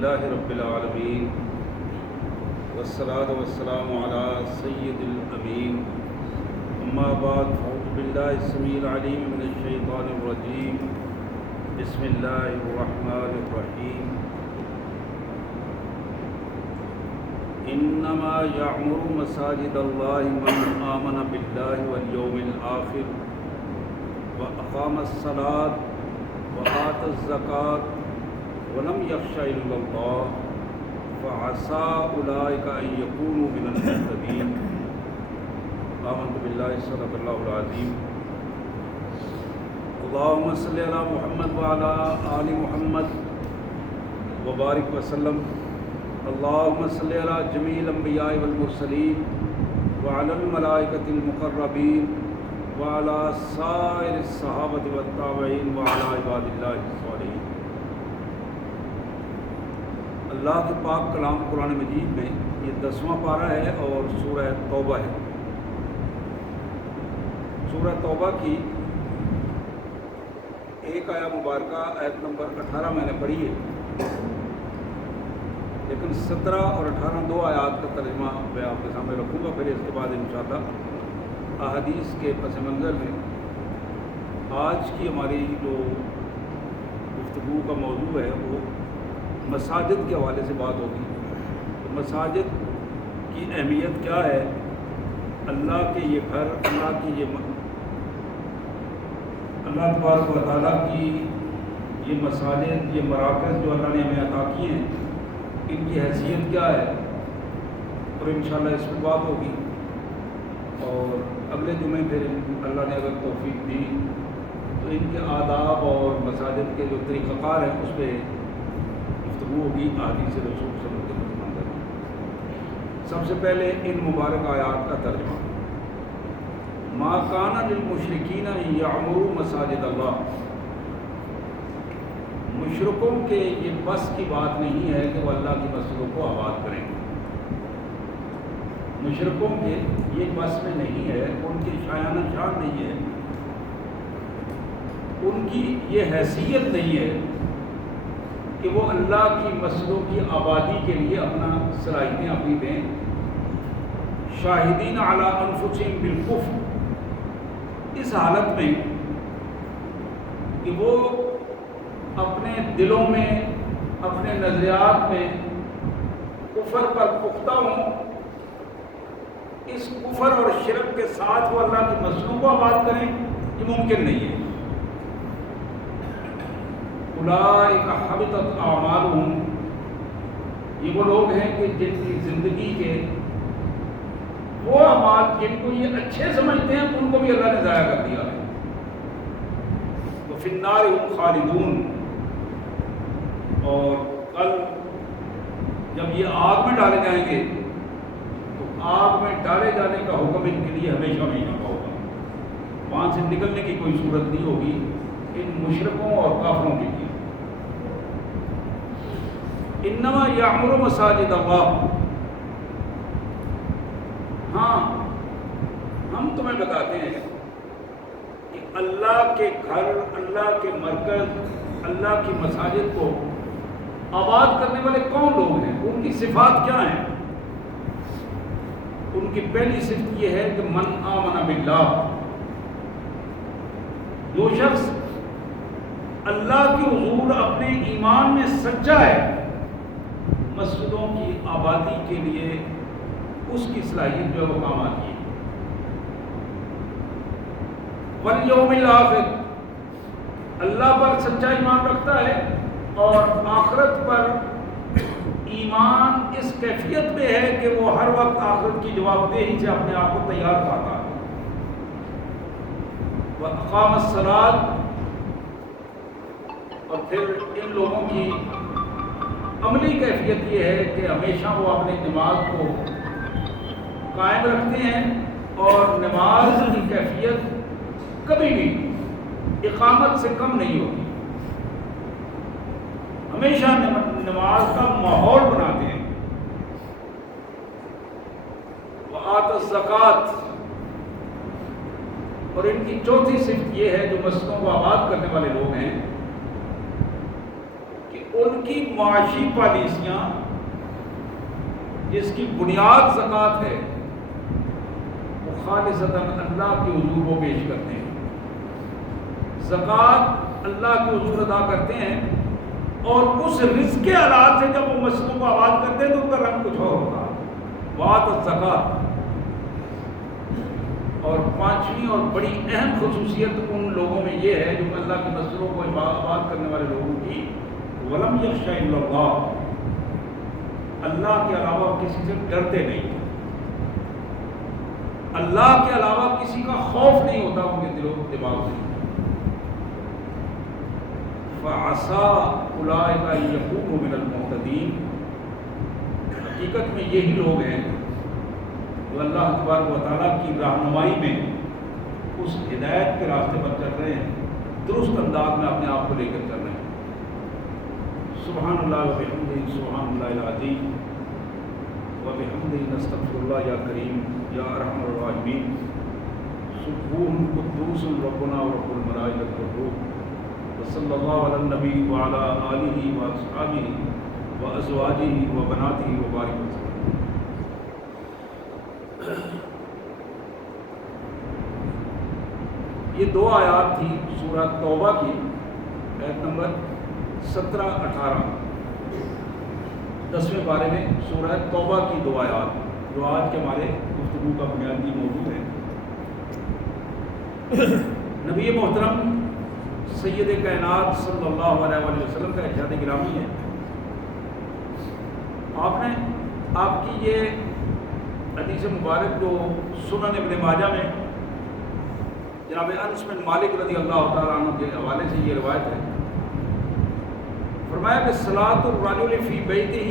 للہ رب العالمین والصلاة والسلام علی سید الامین اما بعد فاعوذ باللہ السمیع العلیم من الشیطان الرجیم بسم اللہ الرحمن الرحیم انما یعمر مساجد اللہ من آمن باللہ والیوم الآخر واقام الصلاۃ وآت الزکاۃ ولم یخش الا اللہ فعسى اولئک ان یکونوا من المهتدین آمنت باللہ صدق اللہ العظیم اللہم صلی علی محمد وعلی آل محمد وبارک وسلم اللہم صلی علی جمیع الانبیاء والمرسلین وعلی الملائکۃ المقربین وعلی سائر الصحابۃ والتابعین وعلی عباد اللہ الصالحین۔ اللہ کے پاک کلام قرآن مجید میں یہ 10واں پارہ ہے اور سورہ توبہ ہے۔ سورہ توبہ کی ایک آیہ مبارکہ آیت نمبر 18 میں نے پڑھی ہے، لیکن 17 اور 18 دو آیات کا ترجمہ میں آپ کے سامنے رکھوں گا، پھر اس کے بعد انشاءاللہ احادیث کے پس منظر میں آج کی ہماری جو گفتگو کا موضوع ہے وہ مساجد کے حوالے سے بات ہوگی۔ مساجد کی اہمیت کیا ہے، اللہ کے یہ گھر، اللہ کی یہ اللہ تبارک و تعالیٰ کی یہ مساجد، یہ مراکز جو اللہ نے ہمیں عطا کیے ہیں، ان کی حیثیت کیا ہے، اور انشاءاللہ اس پر بات ہوگی۔ اور اگلے جمعے پھر اللہ نے اگر توفیق دی تو ان کے آداب اور مساجد کے جو طریقہ کار ہیں اس پہ گفتگو ہوگی احادیث رسول صلی اللہ علیہ وسلم۔ سب سے پہلے ان مبارک آیات کا ترجمہ۔ ما کان للمشرکین ان یعمروا مساجد اللہ، مشرکوں کے یہ بس کی بات نہیں ہے کہ وہ اللہ کی مسجدوں کو آباد کریں۔ مشرکوں کے یہ بس میں نہیں ہے، ان کی شایانہ شان نہیں ہے، ان کی یہ حیثیت نہیں ہے کہ وہ اللہ کی مسجدوں کی آبادی کے لیے اپنا صلاحیتیں اپنی دیں۔ شاہدین علی انفسہم بالکفر، اس حالت میں کہ وہ اپنے دلوں میں، اپنے نظریات میں کفر پر پختہ ہوں، اس کفر اور شرک کے ساتھ وہ اللہ کی مسجدوں کو آباد کریں، یہ ممکن نہیں ہے۔ اولئک حبطت اعمالہم، یہ وہ لوگ ہیں کہ جن کی زندگی کے وہ اعمال جن کو یہ اچھے سمجھتے ہیں ان کو بھی اللہ نے ضائع کر دیا ہے۔ وفی النار ہم خالدون، اور کل جب یہ آگ میں ڈالے جائیں گے تو آگ میں ڈالے جانے کا حکم ان کے لیے ہمیشہ ہمیشہ کا ہوگا، وہاں سے نکلنے کی کوئی صورت نہیں ہوگی ان مشرکوں اور کافروں کے لیے۔ انما یعمر مساجد اللہ، ہاں ہم تمہیں بتاتے ہیں کہ اللہ کے گھر، اللہ کے مرکز، اللہ کی مساجد کو آباد کرنے والے کون لوگ ہیں، ان کی صفات کیا ہیں۔ ان کی پہلی صفت یہ ہے کہ من آمن باللہ، جو شخص اللہ کے حضور اپنے ایمان میں سچا ہے، مسجدوں کی آبادی کے لیے اس کی صلاحیت جو ہے وہ کام آتی ہے۔ والیوم الآخر، اللہ پر سچا ایمان رکھتا ہے اور آخرت پر ایمان اس کیفیت میں ہے کہ وہ ہر وقت آخرت کی جواب دہی سے اپنے آپ کو تیار پاتا ہے۔ وَأَقَامَ الصَّلَاةَ، اور پھر ان لوگوں کی عملی کیفیت یہ ہے کہ ہمیشہ وہ اپنی نماز کو قائم رکھتے ہیں، اور نماز کی کیفیت کبھی بھی اقامت سے کم نہیں ہوتی، ہمیشہ نماز کا ماحول بناتے ہیں۔ وآت الزکوٰۃ، اور ان کی چوتھی صفت یہ ہے جو مسجدوں کو آباد کرنے والے لوگ ہیں کہ ان کی معاشی پالیسیاں جس کی بنیاد زکوٰۃ ہے وہ خالصتاً اللہ کے حضور وہ پیش کرتے ہیں. زکوٰۃ اللہ کے حضور ادا کرتے ہیں اور اس رزق کے آلات سے جب وہ مسجدوں کو آباد کرتے ہیں تو ان کا رنگ کچھ اور ہوتا ہے. بات الزکوٰۃ. اور پانچویں اور بڑی اہم خصوصیت ان لوگوں میں یہ ہے جو اللہ کی مسجدوں کو آباد کرنے والے لوگوں کی ولم یخش الا اللہ، اللہ کے علاوہ کسی سے ڈرتے نہیں، اللہ کے علاوہ کسی کا خوف نہیں ہوتا ان کے دلوں دماغ میں. فعسیٰ اولئک ان یکونوا من المہتدین. حقیقت میں یہی لوگ ہیں جو اللہ تبارک و تعالیٰ کی رہنمائی میں اس ہدایت کے راستے پر چل رہے ہیں، درست انداز میں اپنے آپ کو لے کر چل رہے ہیں. سبحان اللہ و بحمدہ، سبحان اللہ العظیم و بحمدہ نستغفر اللہ یا کریم یا ارحم الراحمین. سبحان قدوس ربنا و رب الملائکۃ والروح. وصلی اللہ علی النبی وعلی آلہ واصحابہ وازواجہ وبناتہ وبارک وسلم. یہ دو آیات تھی سورہ توبہ کی، آیت نمبر 17-18، 10ویں پارے میں سورہ توبہ کی دو آیات جو آج کے ہمارے گفتگو کا بنیادی موضوع ہے. نبی محترم سید کائنات صلی اللہ علیہ وآلہ وسلم کا ارشاد گرامی ہے. آپ کی یہ حدیث مبارک جو سنن ابن ماجہ میں جناب انس بن مالک رضی اللہ تعالیٰ عنہ کے حوالے سے یہ روایت ہے. فرمایا کہ صلاۃ الرجل فی بیتہ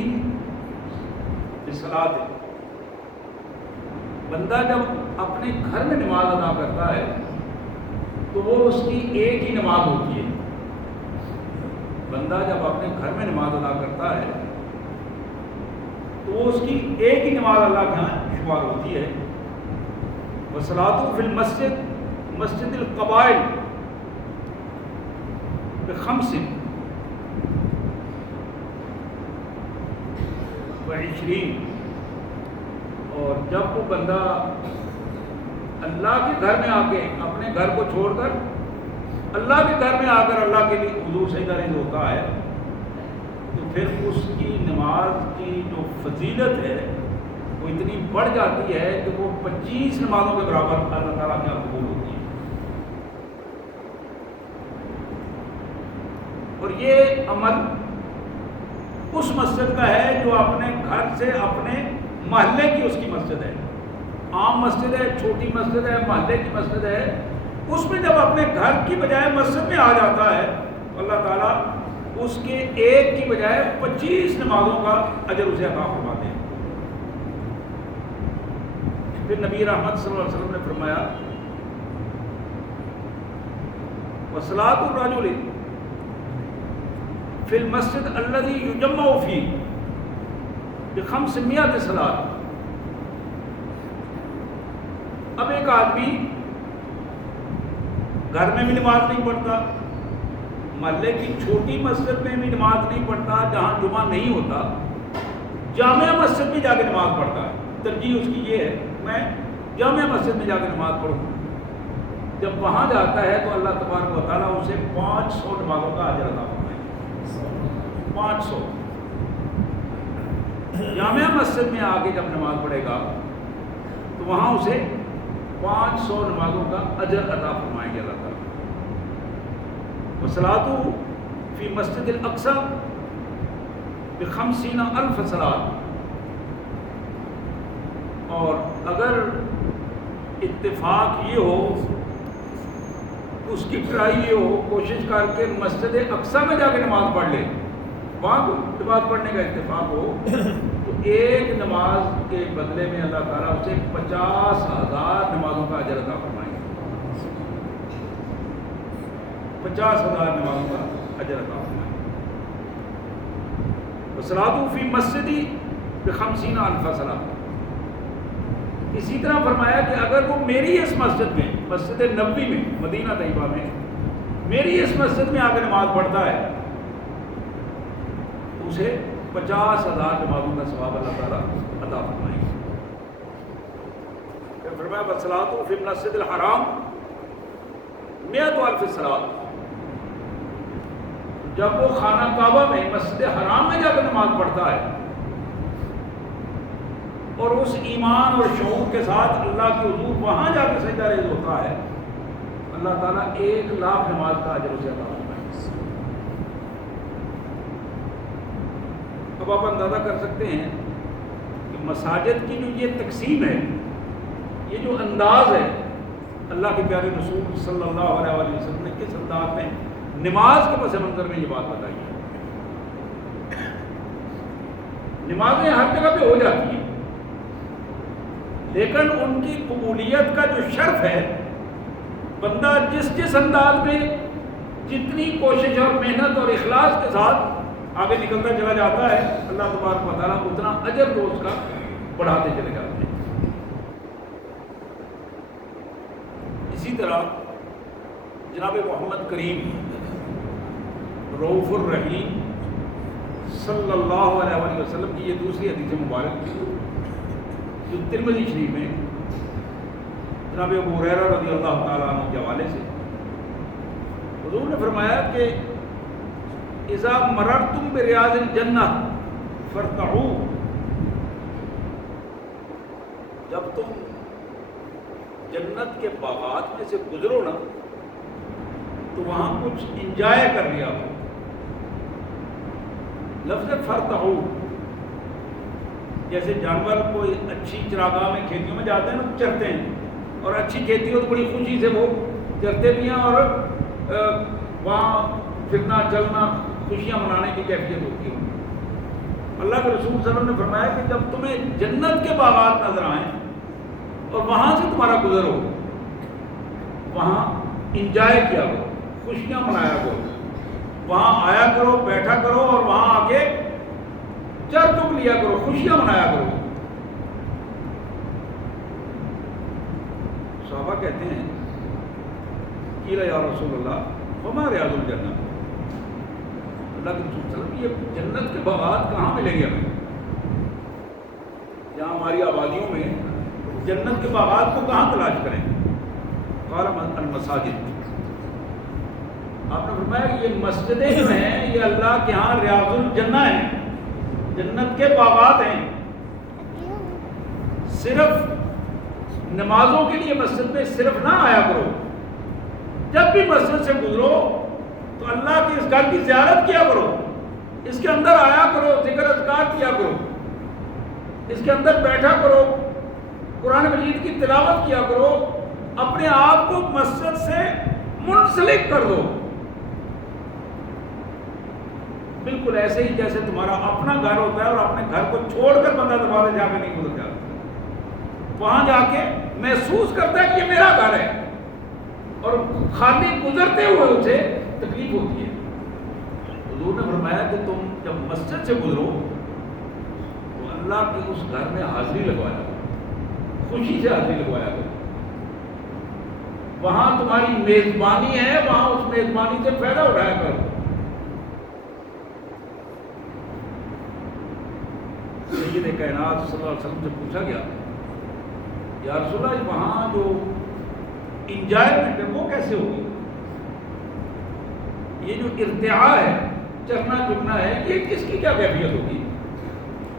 بصلاۃ، بندہ جب اپنے گھر میں نماز ادا کرتا ہے تو وہ اس کی ایک ہی نماز ہوتی ہے. بندہ جب اپنے گھر میں نماز ادا کرتا ہے تو وہ اس کی ایک ہی نماز اللہ کے یہاں شمار ہوتی ہے. وصلاۃ فی المسجد مسجد القبائل بخمس و20، اور جب وہ بندہ اللہ کے گھر میں آ کے اپنے گھر کو چھوڑ کر اللہ کے گھر میں آ کر اللہ کے لیے حضور سجدہ ریز ہوتا ہے تو پھر اس کی نماز کی جو فضیلت ہے وہ اتنی بڑھ جاتی ہے کہ وہ 25 نمازوں کے برابر اللہ تعالیٰ کے قبول ہوتی ہے. اور یہ عمل اس مسجد کا ہے جو اپنے گھر سے اپنے محلے کی اس کی مسجد ہے. عام مسجد ہے، چھوٹی مسجد ہے، محلے کی مسجد ہے، اس میں جب اپنے گھر کی بجائے مسجد میں آ جاتا ہے تو اللہ تعالیٰ اس کے ایک کی بجائے 25 نمازوں کا اجر اسے عطا فرماتے ہیں. پھر نبی رحمت صلی اللہ علیہ وسلم نے فرمایا وصلاۃ الرجل فی المسجد الذی یجمع فیہ ب500 صلاۃ. اب ایک آدمی گھر میں بھی نماز نہیں پڑھتا، محلے کی چھوٹی مسجد میں بھی نماز نہیں پڑھتا جہاں جمعہ نہیں ہوتا، جامع مسجد میں جا کے نماز پڑھتا ہے. ترجیح اس کی یہ ہے میں جامع مسجد میں جا کے نماز پڑھوں. جب وہاں جاتا ہے تو اللہ تبارک و تعالیٰ اسے 500 نمازوں کا اجر عطا فرمائے. 500 جامع مسجد میں آ کے جب نماز پڑھے گا تو وہاں اسے 500 نمازوں کا اجر عطا فرمائیں گے اللہ تعالیٰ. وصلاۃ فی مسجد الاقصی ب50,000 صلاۃ. اور اگر اتفاق یہ ہو، اس کی ٹرائی یہ ہو، کوشش کر کے مسجد اقصی میں جا کے نماز پڑھ لے، وہاں نماز پڑھنے کا اتفاق ہو تو ایک نماز کے بدلے میں اللہ تعالیٰ اسے 50,000 نمازوں کا اجر عطا فرمائیں گے. 50,000 نمازوں کا اجر عطا فرمائیں گے. وصلاۃ فی مسجدی ب50,000 صلاۃ. اسی طرح فرمایا کہ اگر وہ میری اس مسجد میں، مسجد نبوی میں، مدینہ طیبہ میں، میری اس مسجد میں آ کے نماز پڑھتا ہے اسے 50,000 نمازوں کا ثواب اللہ تعالیٰ عطا فرمائیں گے۔ پھر فرمایا والصلاۃ فی المسجد الحرام 100,000 صلاۃ، جب وہ خانہ کعبہ میں مسجد حرام میں جا کر نماز پڑھتا ہے اور اس ایمان اور شعور کے ساتھ اللہ کے حضور وہاں جا کے سجدہ ریز ہوتا ہے، اللہ تعالیٰ 1,00,000 نماز کا اجر اسے عطا فرمائے گا۔ اب آپ اندازہ کر سکتے ہیں کہ مساجد کی جو یہ تقسیم ہے، یہ جو انداز ہے، اللہ کے پیارے رسول صلی اللہ علیہ وسلم نے کس انداز میں نماز کے پس منظر میں یہ بات بتائی ہے۔ نمازیں ہر جگہ پہ ہو جاتی ہیں، لیکن ان کی قبولیت کا جو شرط ہے، بندہ جس انداز میں جتنی کوشش اور محنت اور اخلاص کے ساتھ آگے نکلتا چلا جاتا ہے، اللہ تبارک و تعالیٰ اتنا اجر کو اس کا بڑھاتے چلے جاتے ہیں۔ اسی طرح جناب محمد کریم رؤوف الرحیم صلی اللہ علیہ وسلم کی یہ دوسری حدیث مبارک جو ترمذی شریف میں جناب ابو ہریرہ رضی اللہ تعالیٰ عنہ کے حوالے سے حضور نے فرمایا کہ اذا مررتم بریاض الجنہ فارتعوا، جب تم جنت کے باغات میں سے گزرو نا تو وہاں کچھ انجوائے کر لیا ہو۔ لفظ فرتعوا، جیسے جانور کوئی اچھی چراگاہ میں کھیتیوں میں جاتے ہیں نا، چرتے ہیں، اور اچھی کھیتی ہو تو بڑی خوشی سے وہ چرتے بھی ہیں اور وہاں پھرنا چلنا خوشیاں منانے کی کیفیت ہوتی ہے۔ اللہ کے رسول صلی اللہ علیہ وسلم نے فرمایا کہ جب تمہیں جنت کے باغات نظر آئیں اور وہاں سے تمہارا گزر ہو، وہاں انجوائے کیا کرو، خوشیاں منایا کرو، وہاں آیا کرو، بیٹھا کرو اور وہاں آ کے چر چگ لیا کرو، خوشیاں منایا کرو۔ صحابہ کہتے ہیں قیل یا رسول اللہ وما ریاض الجنہ، اللہ کے رسول صلی اللہ علیہ وسلم یہ جنت کے باغات کہاں ملیں گے ہمیں؟ جہاں ہماری آبادیوں میں جنت کے باغات کو کہاں تلاش کریں؟ قال المساجد، آپ نے فرمایا کہ یہ مسجدیں جو ہیں یہ اللہ کے ہاں ریاض الجنہ ہیں، جنت کے باغات ہیں۔ صرف نمازوں کے لیے مسجد میں صرف نہ آیا کرو، جب بھی مسجد سے گزرو تو اللہ کے اس گھر کی زیارت کیا کرو، اس کے اندر آیا کرو، ذکر اذکار کیا کرو، اس کے اندر بیٹھا کرو، قرآن مجید کی تلاوت کیا کرو، اپنے آپ کو مسجد سے منسلک کر دو، بالکل ایسے ہی جیسے تمہارا اپنا گھر ہوتا ہے اور اپنے گھر کو چھوڑ کر بندہ دوبارہ جا کے نہیں گزر جاتا، وہاں جا کے محسوس کرتا ہے کہ یہ میرا گھر ہے، اور خالی گزرتے ہوئے اسے تکلیف ہوتی ہے۔ حضور نے فرمایا کہ تم جب مسجد سے گزرو تو اللہ کے اس گھر میں حاضری لگوایا کرو، خوشی سے حاضری لگوایا کرو، وہاں تمہاری میزبانی ہے، وہاں اس میزبانی سے فائدہ اٹھایا کرو۔ سید کائنات صلی اللہ علیہ وسلم سے پوچھا گیا یا رسول اللہ وہاں جو انجوائمنٹ ہے وہ کیسے ہوگی؟ یہ جو ارتعاء ہے، چرنا چرنا ہے، یہ کس کی کیا کیفیت ہوگی؟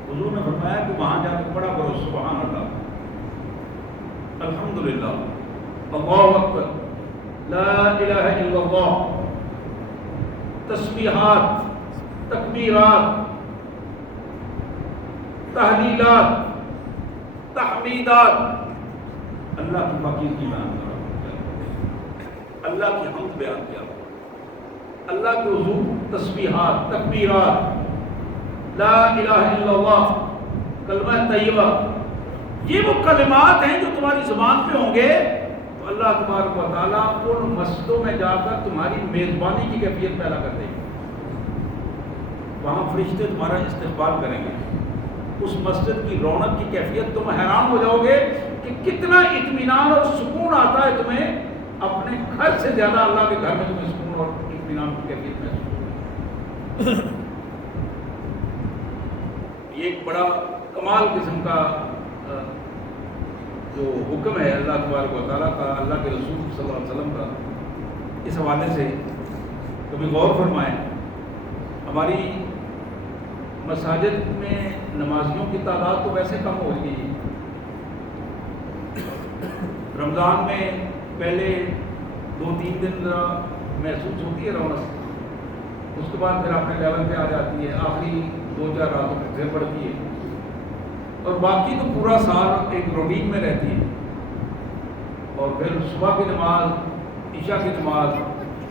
حضور نے فرمایا کہ وہاں جا کے پڑھا کرو سبحان اللہ، الحمدللہ، اللہ اکبر، لا الہ الا اللہ، تسبیحات، تکبیرات، تحلیلات، تحمیدات، اللہ کی پاکیزگی بیان کرو، اللہ کی حمد بیان کیا، اللہ کے حضور تسبیحات، تکبیرات، لا الہ الا اللہ، کلمہ طیبہ، یہ وہ کلمات ہیں جو تمہاری زبان پہ ہوں گے تو اللہ تبارک و تعالیٰ ان مسجدوں میں جا کر تمہاری میزبانی کی کیفیت پیدا کر دے گی، وہاں فرشتے تمہارا استقبال کریں گے، اس مسجد کی رونق کی کیفیت تم حیران ہو جاؤ گے کہ کتنا اطمینان اور سکون آتا ہے تمہیں، اپنے گھر سے زیادہ اللہ کے گھر میں تمہیں سکون اور اطمینان کی کیفیت محسوس ہوگی۔ یہ ایک بڑا کمال قسم کا جو حکم ہے اللہ تبارک و تعالیٰ کا، اللہ کے رسول صلی اللہ علیہ وسلم کا، اس حوالے سے کبھی غور فرمائیں۔ ہماری مساجد میں نمازیوں کی تعداد تو ویسے کم ہو گئی ہے۔ رمضان میں پہلے 2-3 دن محسوس ہوتی ہے رونق، اس کے بعد پھر اپنے لیول پہ آ جاتی ہے، آخری 2-4 راتوں میں پھر پڑتی ہے، اور باقی تو پورا سال ایک روٹین میں رہتی ہے۔ اور پھر صبح کی نماز، عشاء کی نماز،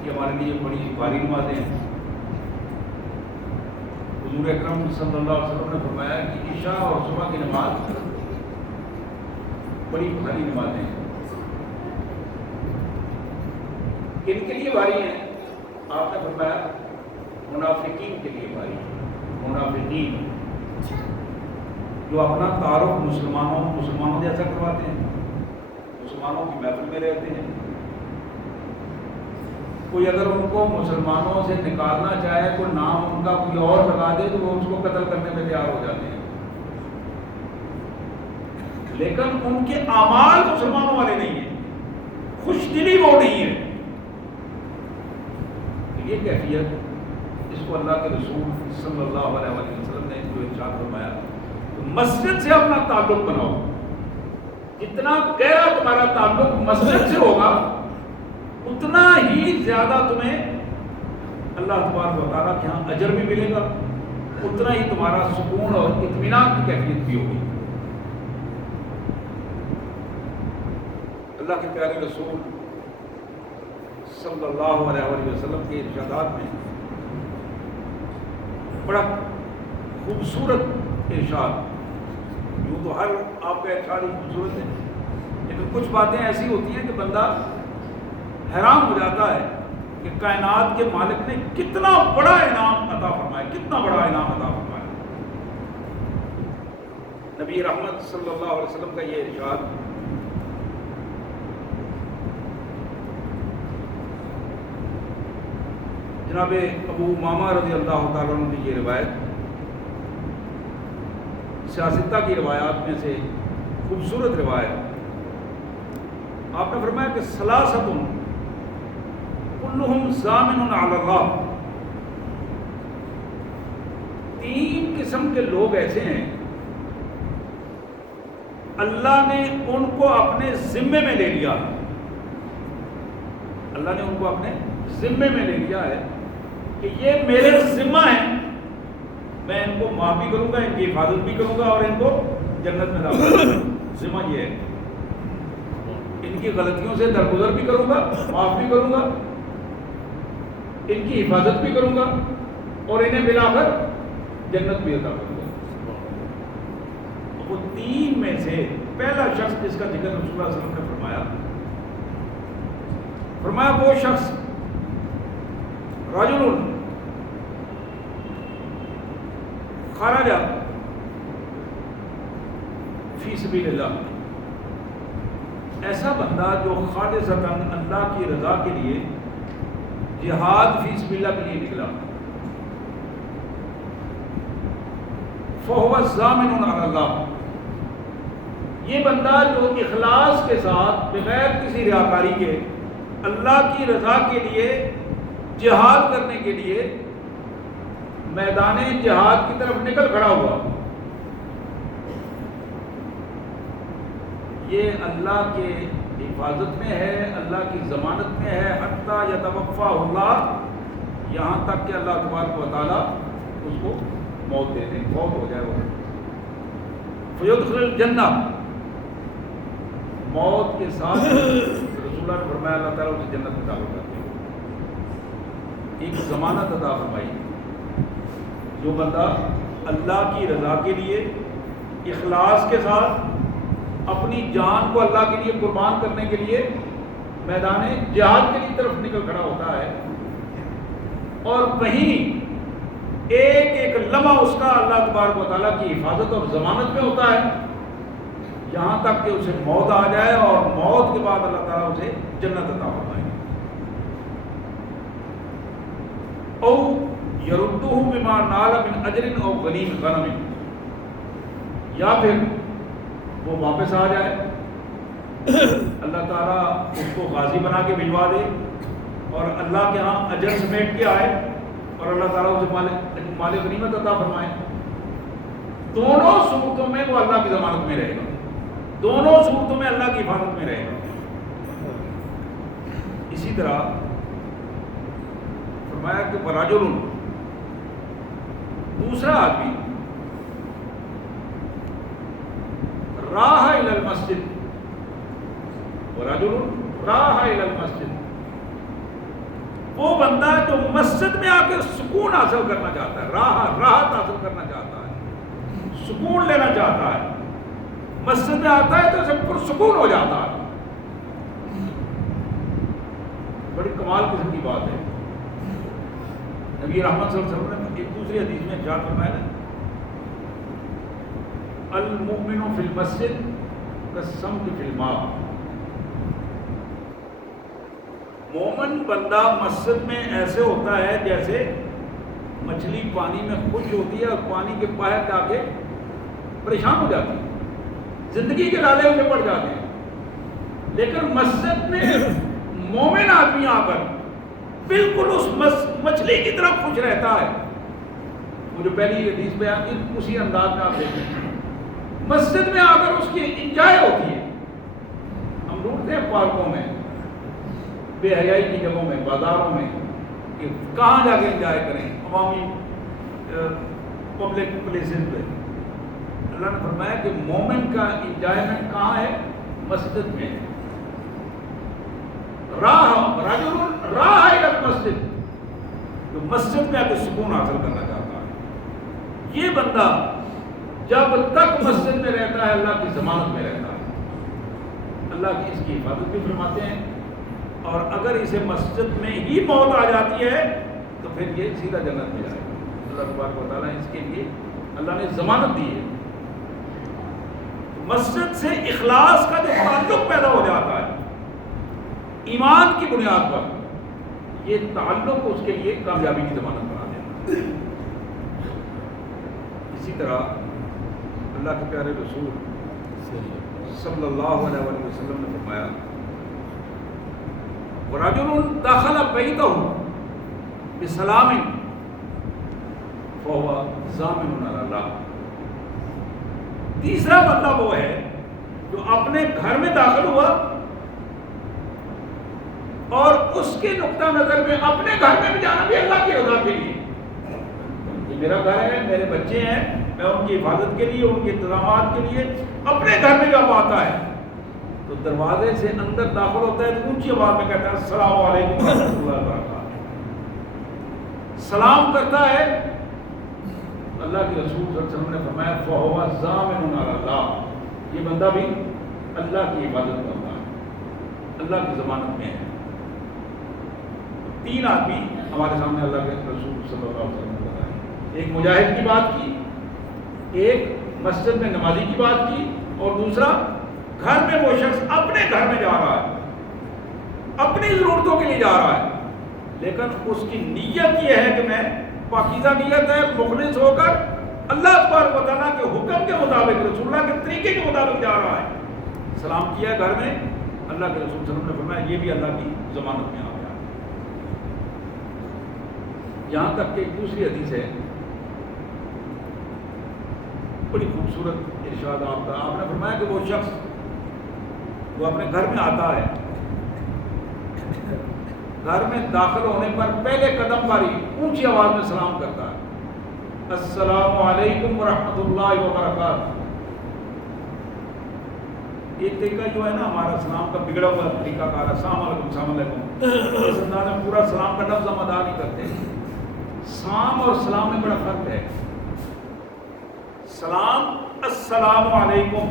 یہ ہمارے لیے بڑی بھاری نمازیں ہیں۔ حضور اکرم صلی اللہ علیہ وسلم نے فرمایا کہ عشاء اور صبح کی نماز بڑی بھاری نمازیں ہیں۔ کن کے لیے بھاری ہیں؟ آپ نے فرمایا منافقین کے لیے بھاری ہیں۔ منافقین جو اپنا تعارف مسلمانوں جیسا کرواتے ہیں، مسلمانوں کی محفل میں رہتے ہیں، کوئی اگر ان کو مسلمانوں سے نکالنا چاہے، کوئی نام ان کا کوئی اور لگا دے، تو وہ اس کو قتل کرنے میں تیار ہو جاتے ہیں، لیکن ان کے اعمال مسلمانوں والے نہیں ہیں، خوش دلی وہ نہیں ہے۔ یہ کیفیت، اس کو اللہ کے رسول صلی اللہ علیہ وسلم نے جو ارشاد فرمایا، مسجد سے اپنا تعلق بناؤ، جتنا گہرا تمہارا تعلق مسجد سے ہوگا اتنا ہی زیادہ تمہیں اللہ تبارک و تعالیٰ کے ہاں اجر بھی ملے گا، اتنا ہی تمہارا سکون اور اطمینان کی کیفیت بھی ہوگی۔ اللہ کے پیارے رسول صلی اللہ علیہ وسلم کے ارشادات میں بڑا خوبصورت ارشاد، یوں تو ہر آپ کا ارشاد ہی خوبصورت ہے، لیکن کچھ باتیں ایسی ہوتی ہیں کہ بندہ حیران ہو جاتا ہے کہ کائنات کے مالک نے کتنا بڑا انعام عطا فرمایا، کتنا بڑا انعام عطا فرمایا۔ نبی رحمت صلی اللہ علیہ وسلم کا یہ ارشاد، جناب ابو امامہ رضی اللہ تعالیٰ عنہ کی یہ روایت سیاستہ کی روایات میں سے خوبصورت روایت، آپ نے فرمایا کہ ثلاثۃ کلہم ضامن علی اللہ، 3 قسم کے لوگ ایسے ہیں اللہ نے ان کو اپنے ذمے میں لے لیا، اللہ نے ان کو اپنے ذمے میں لے لیا ہے کہ یہ میرے ذمہ ہیں، میں ان کو معاف بھی کروں گا، ان کی حفاظت بھی کروں گا اور ان کو جنت میں داخل کروں گا۔ ذمہ یہ ہے، ان کی غلطیوں سے درگزر بھی کروں گا، معاف بھی کروں گا، ان کی حفاظت بھی کروں گا اور انہیں ملا کر جنت بھی عطا کروں گا۔ وہ 3 میں سے پہلا شخص جس کا ذکر رسول اللہ صلی اللہ علیہ وسلم نے فرمایا وہ شخص رجل خرج فی سبیل اللہ، ایسا بندہ جو خالصتاً اللہ کی رضا کے لیے جہاد فی سبیل اللہ کے لیے نکلا، فہو ضامن علی اللہ، یہ بندہ جو اخلاص کے ساتھ بغیر کسی ریاکاری کے اللہ کی رضا کے لیے جہاد کرنے کے لیے میدان جہاد کی طرف نکل کھڑا ہوا، یہ اللہ کے حفاظت میں ہے، اللہ کی ضمانت میں ہے، حتیٰ یتوفاہ اللہ، یہاں تک کہ اللہ تبارک و تعالیٰ اس کو موت دے دیں، موت ہو جائے وہ، فیدخل الجنہ، موت کے ساتھ رسول اللہ نے فرمایا اللہ تعالیٰ اسے جنت میں داخل کرتے ہیں۔ ایک ضمانت عطا فرمائی، جو بندہ اللہ کی رضا کے لیے اخلاص کے ساتھ اپنی جان کو اللہ کے لیے قربان کرنے کے لیے میدان جہاد کے لیے طرف نکل کھڑا ہوتا ہے، اور وہیں ایک ایک لمحہ اس کا اللہ تبارک و تعالیٰ کی حفاظت اور ضمانت میں ہوتا ہے، یہاں تک کہ اسے موت آ جائے اور موت کے بعد اللہ تعالیٰ اسے جنت عطا فرمائے۔ او یردہ بما نال من اجر او غنیم غنم، یا پھر وہ واپس آ جائے، اللہ تعالیٰ اس کو غازی بنا کے بھجوا دے اور اللہ کے ہاں اجر سمیٹ کے آئے اور اللہ تعالیٰ اسے مال غنیمت عطا فرمائے۔ دونوں صورتوں میں وہ اللہ کی ضمانت میں رہے گا، دونوں صورتوں میں اللہ کی حفاظت میں رہے گا۔ اسی طرح فرمایا کہ وَرَجُلٌ، دوسرا آدمی راح الی المسجد، وَرَجُلٌ راح الی المسجد، وہ بندہ جو مسجد میں آ کے سکون حاصل کرنا چاہتا ہے، راحت حاصل کرنا چاہتا ہے، سکون لینا چاہتا ہے، مسجد میں آتا ہے تو اسے پرسکون ہو جاتا ہے۔ بڑی کمال قسم کی بات ہے۔ نبی رحمت صلی اللہ علیہ وسلم نے ایک دوسری حدیث میں ارشاد فرمایا نا، المؤمن فی المسجد کالسمک فی الماء، مومن بندہ مسجد میں ایسے ہوتا ہے جیسے مچھلی پانی میں خشک ہوتی ہے اور پانی کے باہر جا کے پریشان ہو جاتی ہے، زندگی کے لالے اسے پڑ جاتے ہیں۔ لیکن مسجد میں مومن آدمی آ کر بالکل اس مچھلی کی طرف خوش رہتا ہے۔ وہ جو پہلی حدیث بیان کی اسی انداز میں آپ دیکھیں، مسجد میں آ کر اس کی انجوائے ہوتی ہے۔ ہم ڈھونڈتے ہیں پارکوں میں، بے حیائی کی جگہوں میں، بازاروں میں، کہ کہاں جا کے انجوائے کریں، عوامی پبلک پلیسز پہ۔ اللہ نے فرمایا کہ مومن کا انجوائمنٹ کہاں ہے؟ مسجد میں۔ رجل راح الی المسجد، جو مسجد میں آ کے سکون حاصل کرنا چاہتا ہے، یہ بندہ جب تک مسجد میں رہتا ہے اللہ کی ضمانت میں رہتا ہے، اللہ کی اس کی حفاظت بھی فرماتے ہیں۔ اور اگر اسے مسجد میں ہی موت آ جاتی ہے تو پھر یہ سیدھا جنت میں جائے گا۔ اللہ تبارک و تعالیٰ اس کے لیے اللہ نے ضمانت دی ہے۔ مسجد سے اخلاص کا جو تعلق پیدا ہو جاتا ہے ایمان کی بنیاد پر، یہ تعلق اس کے لیے کامیابی کی ضمانت بنا دیتا ہے۔ اسی طرح اللہ کے پیارے رسول صلی اللہ علیہ وآلہ وسلم نے فرمایا، وَرَجُلٌ دَخَلَ بَيْتَهُ بِسَلَامٍ فَهُوَ ضَامِنٌ عَلَى اللَّهِ، تیسرا بندہ وہ ہے جو اپنے گھر میں داخل ہوا اور اس کے نقطہ نظر میں اپنے گھر میں بھی جانا بھی اللہ کی رضا کے لیے، یہ میرا گھر ہے، میرے بچے ہیں، میں ان کی حفاظت کے لیے، ان کے انتظامات کے لیے اپنے گھر میں جب آتا ہے تو دروازے سے اندر داخل ہوتا ہے تو اونچی آواز میں کہتا ہے السلام علیکم ورحمۃ اللہ وبرکاتہ، سلام کرتا ہے۔ اللہ کے رسول صلی اللہ علیہ وسلم نے فرمایا فَهُوَ ضَامِنٌ عَلَى اللَّهِ، یہ بندہ بھی اللہ کی عبادت کرتا ہے، اللہ کی ضمانت میں ہے۔ تین آدمی ہمارے سامنے اللہ کے رسول صلی اللہ علیہ وسلم نے بتایا، ایک مجاہد کی بات کی، ایک مسجد میں نمازی کی بات کی، اور دوسرا گھر میں وہ شخص اپنے گھر میں جا رہا ہے، اپنی ضرورتوں کے لیے جا رہا ہے، لیکن اس کی نیت یہ ہے کہ میں پاکیزہ نیت ہے، مخلص ہو کر اللہ تبارک و تعالیٰ کے حکم کے مطابق، رسول اللہ کے طریقے کے مطابق جا رہا ہے، سلام کیا گھر میں، اللہ کے رسول صلی اللہ علیہ وسلم نے فرمایا یہ بھی اللہ کی ضمانت میں آ گیا۔ یہاں تک کہ ایک دوسری حدیث ہے، بڑی خوبصورت ارشاد آپ کا، آپ نے فرمایا کہ وہ شخص وہ اپنے گھر میں آتا ہے، گھر میں داخل ہونے پر پہلے قدم پر ہی اونچی آواز میں سلام کرتا ہے، السلام علیکم ورحمۃ اللہ وبرکاتہ۔ ایک طریقہ جو ہے نا ہمارا سلام کا بگڑا ہوا طریقہ کار ہے، السلام علیکم السلام علیکم، اس انداز میں پورا سلام کا لفظ ہم ادا نہیں کرتے۔ سلام اور سلام میں بڑا فرق ہے۔ سلام السلام علیکم،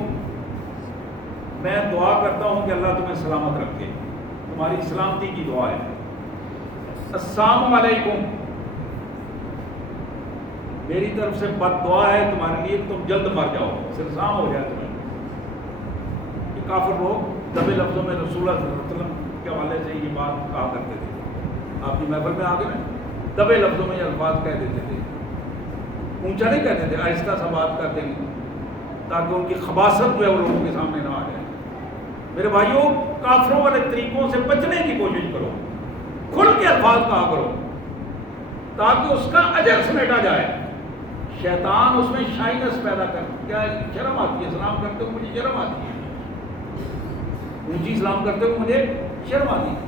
میں دعا کرتا ہوں کہ اللہ تمہیں سلامت رکھے، تمہاری سلامتی کی دعا ہے۔ السلام علیکم، میری طرف سے بد دعا ہے تمہارے لیے، تم جلد مر جاؤ، سرسام ہو جائے تمہیں۔ یہ کافر لوگ دبے لفظوں میں رسول اللہ صلی اللہ علیہ وسلم کے حوالے سے یہ بات کہا کرتے تھے، آپ کی محفل میں آگے نا دبے لفظوں میں یہ الفاظ کہہ دیتے تھے، اونچا نہیں کہتے تھے، آہستہ سا بات کرتے ہیں، تاکہ ان کی خباثت جو ہے وہ لوگوں کے سامنے نہ آ جائے. میرے بھائیوں کافروں والے طریقوں سے بچنے کی کوشش کرو, کھل کے الفاظ کہا کرو تاکہ اس کا اجر سمیٹا جائے. شیطان اس میں شائنس پیدا کر, کیا شرم آتی ہے سلام کرتے ہو مجھے شرم آتی ہے, اونچی سلام کرتے ہو مجھے شرم آتی ہے.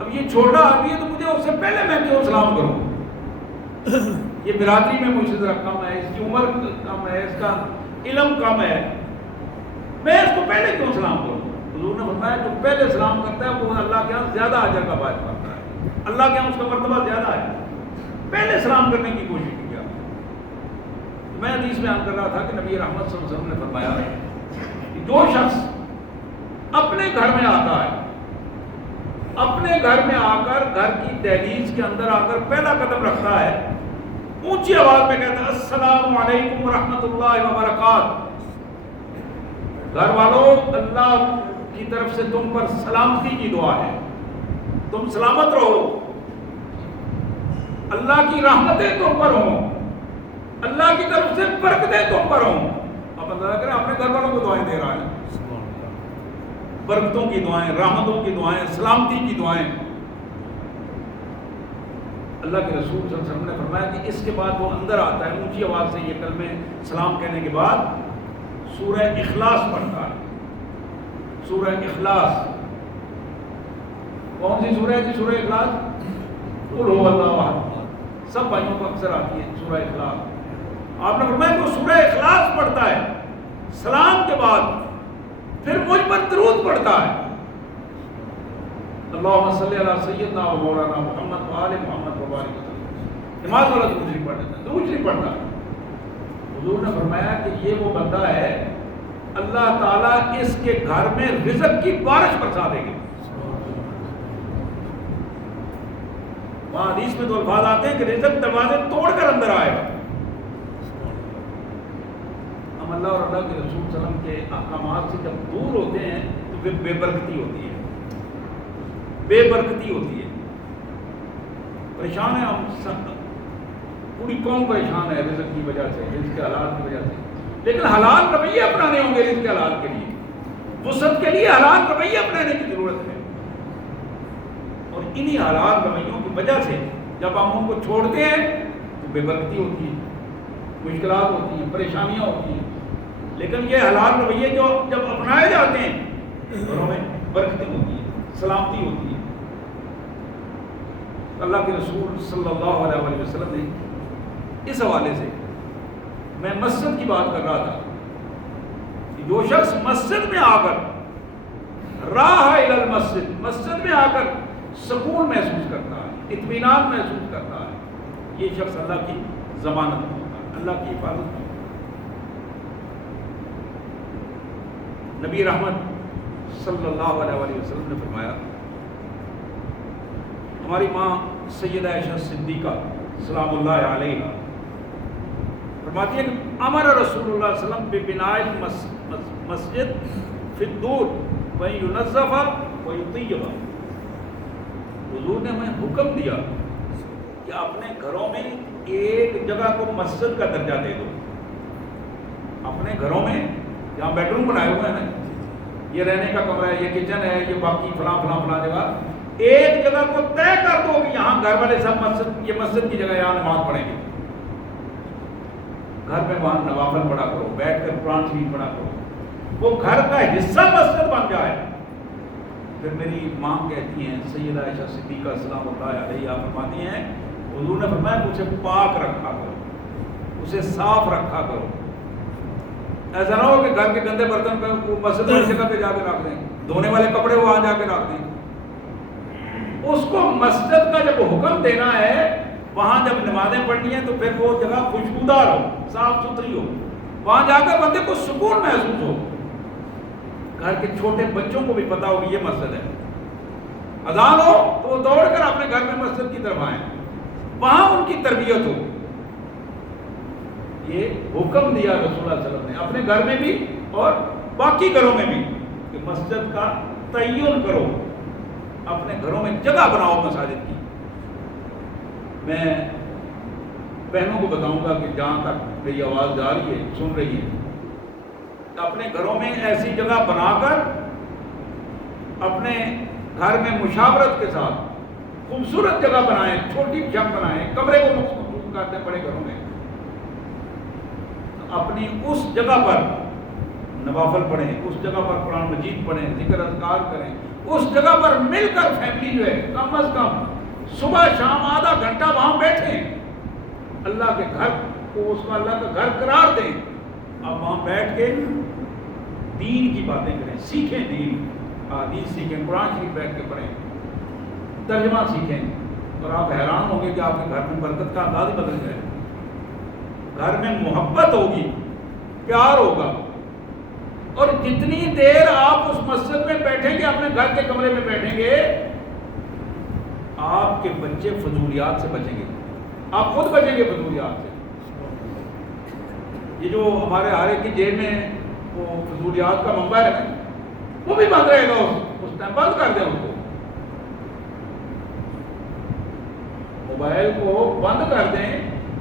اب یہ چھوٹا آدمی ہے تو مجھے اس سے پہلے میں کیوں سلام کروں؟ یہ برادری میں مجھ سے ذرا کم ہے, اس کی عمر کم ہے, اس کا علم کم ہے, میں اس کو پہلے کیوں سلام کروں؟ حضور نے فرمایا جو پہلے سلام کرتا ہے وہ اللہ کے یہاں زیادہ اجر کا باعث بنتا ہے, اللہ کے یہاں اس کا مرتبہ زیادہ ہے. پہلے سلام کرنے کی کوشش کی. میں حدیث بیان کر رہا تھا کہ نبی رحمت صلی اللہ علیہ وسلم نے فرمایا کہ جو شخص اپنے گھر میں آتا ہے, اپنے گھر میں آ کر گھر کی دہلیز کے اندر آ کر پہلا قدم رکھتا ہے, اونچی آواز میں کہتا ہے السلام علیکم ورحمۃ اللہ وبرکاتہ, گھر والوں اللہ کی طرف سے تم پر سلامتی کی دعا ہے, تم سلامت رہو, اللہ کی رحمتیں تم پر ہوں, اللہ کی طرف سے برکتیں تم پر ہوں. آپ اندازہ کریں اپنے گھر والوں کو دعائیں دے رہا ہے, برکتوں کی دعائیں, رحمتوں کی دعائیں, سلامتی کی دعائیں. اللہ کے رسول صلی اللہ علیہ وسلم نے فرمایا کہ اس کے بعد وہ اندر آتا ہے, اونچی آواز سے یہ کلمے سلام کہنے کے بعد سورہ اخلاص پڑھتا ہے. سورہ اخلاص کون سی سورہ ہے جی؟ سورہ اخلاص قل هو اللہ احد, سب بھائیوں کو اکثر آتی ہے سورہ اخلاص. آپ نے فرمایا کہ وہ سورہ اخلاص پڑھتا ہے سلام کے بعد, پھر مجھ پر درود پڑھتا ہے اللہم صلی علی سیدنا و مولانا محمد و آل محمد و بارک وسلم. نماز والا درود شریف پڑھ لیتا ہے, درود شریف پڑھتا ہے. حضور نے فرمایا کہ یہ وہ بندہ ہے اللہ تعالیٰ اس کے گھر میں رزق کی بارش برسا دے گی. وہاں حدیث میں تو الفاظ آتے ہیں کہ رزق دروازے توڑ کر اندر آئے گا. ہم اللہ اور اللہ کے رسول صلی اللہ علیہ وسلم کے احکامات سے جب دور ہوتے ہیں تو پھر بے برکتی ہوتی ہے, بے برکتی ہوتی ہے. پریشان ہے ہم سب, پوری قوم پریشان ہے رزق کی وجہ سے, رزق کے حالات کی وجہ سے. لیکن حلال رویے اپنانے ہوں گے رزق کے حالات کے لیے, وسعت کے لیے حلال رویے اپنانے کی ضرورت ہے. اور انہی حلال رویوں کی وجہ سے جب ہم ان کو چھوڑتے ہیں تو بے برکتی ہوتی ہے, مشکلات ہوتی ہیں, پریشانیاں ہوتی ہیں. لیکن یہ حلال رویے جو جب اپنائے جاتے ہیں گھروں میں برکتیں ہوتی ہیں, سلامتی ہوتی ہے. اللہ کے رسول صلی اللہ علیہ وسلم نے اس حوالے سے, میں مسجد کی بات کر رہا تھا کہ جو شخص مسجد میں آ کر راہ الی المسجد, مسجد میں آ کر سکون محسوس کرتا ہے, اطمینان محسوس کرتا ہے, یہ شخص اللہ کی ضمانت ہوتا ہے, اللہ کی حفاظت ہوتا ہے. نبی رحمت صلی اللہ علیہ وسلم نے فرمایا, ہماری ماں سیدہ عائشہ صدیقہ سلام اللہ علیہا فرماتی ہے کہ امر رسول اللہ صلی اللہ علیہ وسلم ببناء مسجد فی الدور وینظف ویطیب. حضور نے ہمیں حکم دیا کہ اپنے گھروں میں ایک جگہ کو مسجد کا درجہ دے دو. اپنے گھروں میں جہاں بیڈ روم بنائے ہوئے ہیں نا, یہ رہنے کا کمرہ ہے, یہ کچن ہے, یہ باقی فلاں فلاں فلاں جگہ, ایک جگہ کو طے کر دو کہ یہاں گھر والے سب مسجد, یہ مسجد کی جگہ یہاں نماز پڑھیں گے. گھر میں وہاں نوافل پڑھا کرو, بیٹھ کر قرآن شریف پڑھا کرو, وہ گھر کا حصہ مسجد بن جائے. پھر میری ماں کہتی ہیں سیدہ عائشہ صدیقہ سلام اللہ علیہا فرماتی ہیں حضور نے فرمایا کہ اسے پاک رکھا کرو, اسے صاف رکھا کرو. ایسا نہ ہو کہ گھر کے گندے برتن پہ مسجد والی جگہ پہ جا کے رکھ دیں, دھونے والے کپڑے وہاں جا کے رکھ دیں. اس کو مسجد کا جب حکم دینا ہے, وہاں جب نمازیں پڑھنی ہیں تو پھر وہ جگہ خوشبودار ہو, صاف ستھری ہو, وہاں جا کر بندے کو سکون محسوس ہو. گھر کے چھوٹے بچوں کو بھی پتا ہو کہ یہ مسجد ہے, اذان ہو تو وہ دوڑ کر اپنے گھر میں مسجد کی طرف آئیں, وہاں ان کی تربیت ہو. یہ حکم دیا رسول اللہ صلی اللہ علیہ وسلم نے اپنے گھر میں بھی اور باقی گھروں میں بھی کہ مسجد کا تعین کرو, اپنے گھروں میں جگہ بناؤ مساجد کی. میں بہنوں کو بتاؤں گا کہ جہاں تک میری آواز جا رہی ہے, سن رہی ہے, اپنے گھروں میں ایسی جگہ بنا کر اپنے گھر میں مشاورت کے ساتھ خوبصورت جگہ بنائیں، چھوٹی جگہ بنائیں، کمرے کو مخصوص کرتے ہیں بڑے گھروں میں، اپنی اس جگہ پر نوافل پڑھیں، اس جگہ پر قرآن مجید پڑھیں، ذکر اذکار کریں، اس جگہ پر مل کر فیملی جو ہے کم از کم صبح شام آدھا گھنٹہ وہاں بیٹھیں، اللہ کے گھر کو اس کو اللہ کا گھر قرار دیں. اب وہاں بیٹھ کے دین کی باتیں کریں، سیکھیں، دین حدیث سیکھیں، قرآن شریف بیٹھ کے پڑھیں، ترجمہ سیکھیں، اور آپ حیران ہوں گے کہ آپ کے گھر میں برکت کا انداز بدل جائے. گھر میں محبت ہوگی، پیار ہوگا، اور جتنی دیر آپ اس مسجد میں بیٹھیں گے، اپنے گھر کے کمرے میں بیٹھیں گے، آپ کے بچے فضولیات سے بچیں گے، آپ خود بچیں گے فضولیات سے. یہ جو ہمارے ہر ایک کی جیب میں وہ فضولیات کا منبع ہے، وہ بھی بند رہے گا، اس ٹائم بند کر دیں اس کو، موبائل کو بند کر دیں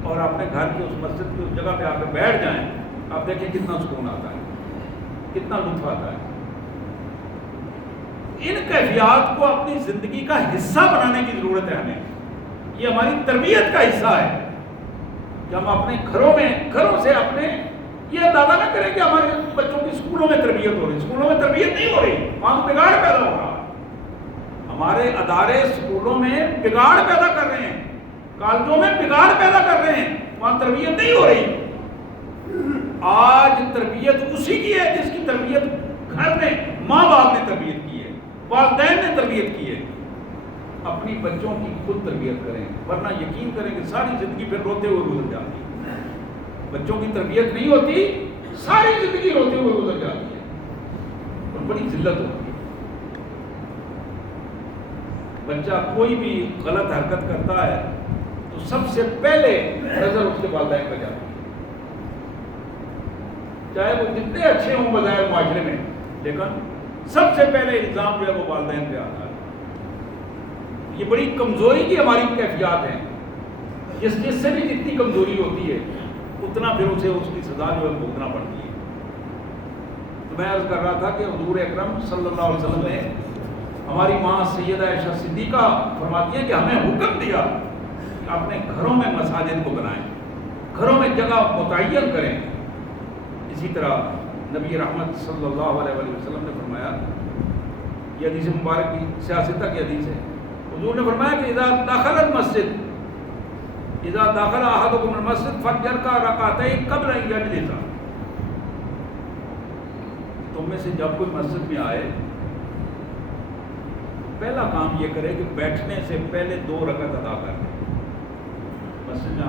اور اپنے گھر کی اس مسجد کی اس جگہ پہ آ کے بیٹھ جائیں. آپ دیکھیں کتنا سکون آتا ہے، کتنا لطف آتا ہے. ان کیفیات کو اپنی زندگی کا حصہ بنانے کی ضرورت ہے ہمیں. یہ ہماری تربیت کا حصہ ہے کہ ہم اپنے گھروں سے اپنے یہ اندازہ نہ کریں کہ ہمارے بچوں کی اسکولوں میں تربیت ہو رہی. اسکولوں میں تربیت نہیں ہو رہی، وہاں بگاڑ پیدا ہو رہا ہے. ہمارے ادارے اسکولوں میں بگاڑ پیدا کر رہے ہیں، کالجوں میں بگاڑ پیدا کر رہے ہیں، وہاں تربیت نہیں ہو رہی. آج تربیت اسی کی ہے جس کی تربیت گھر میں ماں باپ نے تربیت کی ہے، والدین نے تربیت کی ہے. اپنی بچوں کی خود تربیت کریں، ورنہ یقین کریں کہ ساری زندگی پھر روتے ہوئے گزر جاتی ہے. بچوں کی تربیت نہیں ہوتی، ساری زندگی روتے ہوئے گزر جاتی ہے اور بڑی ذلت ہوتی ہے. بچہ کوئی بھی غلط حرکت کرتا ہے تو سب سے پہلے نظر اس کے والدین پہ جاتی ہے، چاہے وہ جتنے اچھے ہوں بظاہر معاشرے میں، لیکن سب سے پہلے الزام جو ہے وہ والدین پہ آتا ہے. یہ بڑی کمزوری کی ہماری کیفیات ہیں. جس سے بھی جتنی کمزوری ہوتی ہے اتنا پھر اسے اس کی سزا جو ہے بھگتنا پڑتی ہے. تو میں عرض کر رہا تھا کہ حضور اکرم صلی اللہ علیہ وسلم نے ہماری ماں سیدہ عائشہ صدیقہ فرماتی ہیں کہ ہمیں حکم دیا کہ اپنے گھروں میں مساجد کو بنائیں، گھروں میں جگہ متعین کریں. اسی طرح نبی رحمت صلی اللہ علیہ وسلم نے فرمایا، یہ حدیث مبارک کی سیاستہ کی حدیث ہے، حضور نے فرمایا کہ اذا دخل المسجد، اذا دخل احدکم المسجد فلیرکع رکعتین قبل ان یجلس. تم میں سے جب کوئی مسجد میں آئے پہلا کام یہ کرے کہ بیٹھنے سے پہلے 2 رکعت ادا کر لے. مسجد میں